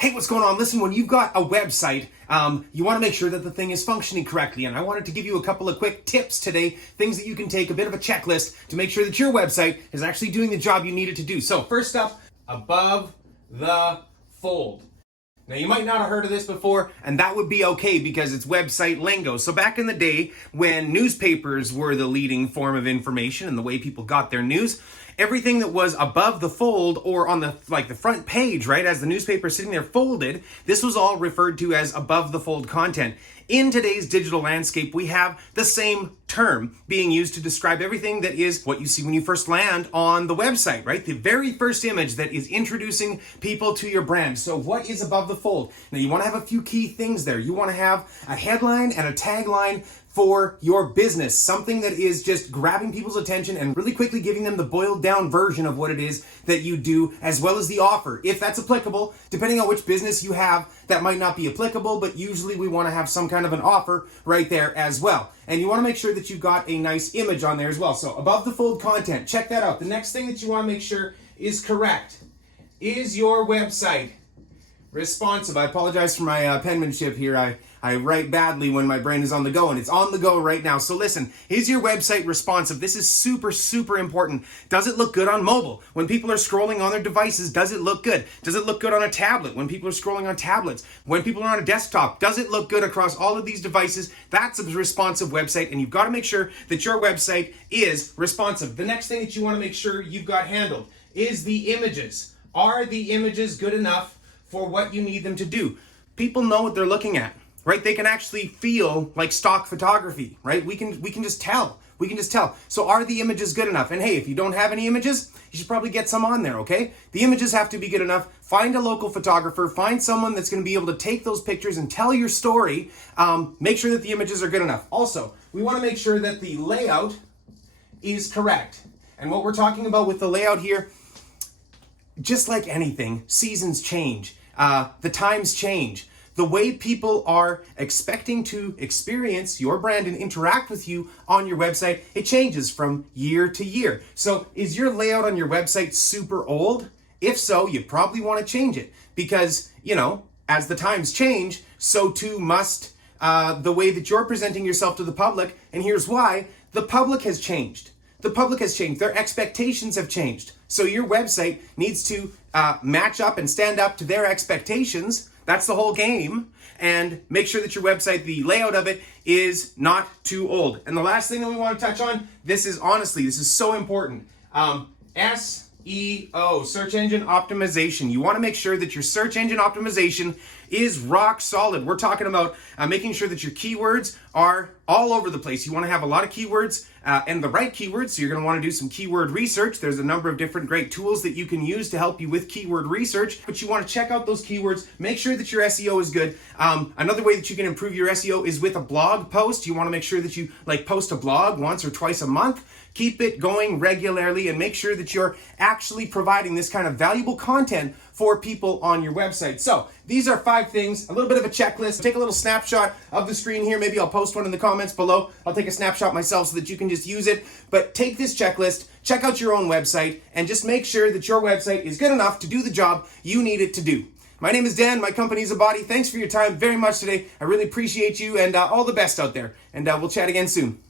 Hey, what's going on? Listen, when you've got a website, you want to make sure that the thing is functioning correctly. And I wanted to give you a couple of quick tips today, things that you can take, a bit of a checklist to make sure that your website is actually doing the job you need it to do. So first up, above the fold. Now, you might not have heard of this before, and that would be okay because it's website lingo. So back in the day when newspapers were the leading form of information and the way people got their news, everything that was above the fold or on the front page, right, as the newspaper sitting there folded, this was all referred to as above the fold content. In today's digital landscape, we have the same term being used to describe everything that is what you see when you first land on the website, right? The very first image that is introducing people to your brand. So what is above the fold? Now, you want to have a few key things there. You want to have a headline and a tagline for your business, something that is just grabbing people's attention and really quickly giving them the boiled down version of what it is that you do, as well as the offer, if that's applicable. Depending on which business you have, that might not be applicable, but usually we want to have some kind of an offer right there as well. And you want to make sure that you've got a nice image on there as well. So above the fold content, check that out. The next thing that you want to make sure is correct. Is your website responsive? I apologize for my penmanship here. I write badly when my brain is on the go, and it's on the go right now. So listen, is your website responsive? This is super, super important. Does it look good on mobile? When people are scrolling on their devices, does it look good? Does it look good on a tablet? When people are scrolling on tablets? When people are on a desktop, does it look good across all of these devices? That's a responsive website, and you've got to make sure that your website is responsive. The next thing that you want to make sure you've got handled is the images. Are the images good enough for what you need them to do? People know what they're looking at, right? They can actually feel like stock photography, right? We can just tell. We can just tell. So are the images good enough? And hey, if you don't have any images, you should probably get some on there, okay? The images have to be good enough. Find a local photographer. Find someone that's going to be able to take those pictures and tell your story. Make sure that the images are good enough. Also, we want to make sure that the layout is correct. And what we're talking about with the layout here, just like anything, seasons change. The times change. The way people are expecting to experience your brand and interact with you on your website, it changes from year to year. So is your layout on your website super old? If so, you probably want to change it because, as the times change, so too must the way that you're presenting yourself to the public. And here's why. The public has changed. The public has changed. Their expectations have changed. So your website needs to match up and stand up to their expectations. That's the whole game. And make sure that your website, the layout of it, is not too old. And the last thing that we want to touch on, this is so important. SEO, search engine optimization. You want to make sure that your search engine optimization is rock solid. We're talking about making sure that your keywords are all over the place. You want to have a lot of keywords and the right keywords. So you're going to want to do some keyword research. There's a number of different great tools that you can use to help you with keyword research, but you want to check out those keywords. Make sure that your SEO is good. Another way that you can improve your SEO is with a blog post. You want to make sure that you post a blog once or twice a month. Keep it going regularly and make sure that you're actually providing this kind of valuable content for people on your website. So these are 5 things, a little bit of a checklist. Take a little snapshot of the screen here. Maybe I'll post one in the comments below. I'll take a snapshot myself so that you can just use it. But take this checklist, check out your own website, and just make sure that your website is good enough to do the job you need it to do. My name is Dan. My company is Abadi. Thanks for your time very much today. I really appreciate you, and all the best out there. And we'll chat again soon.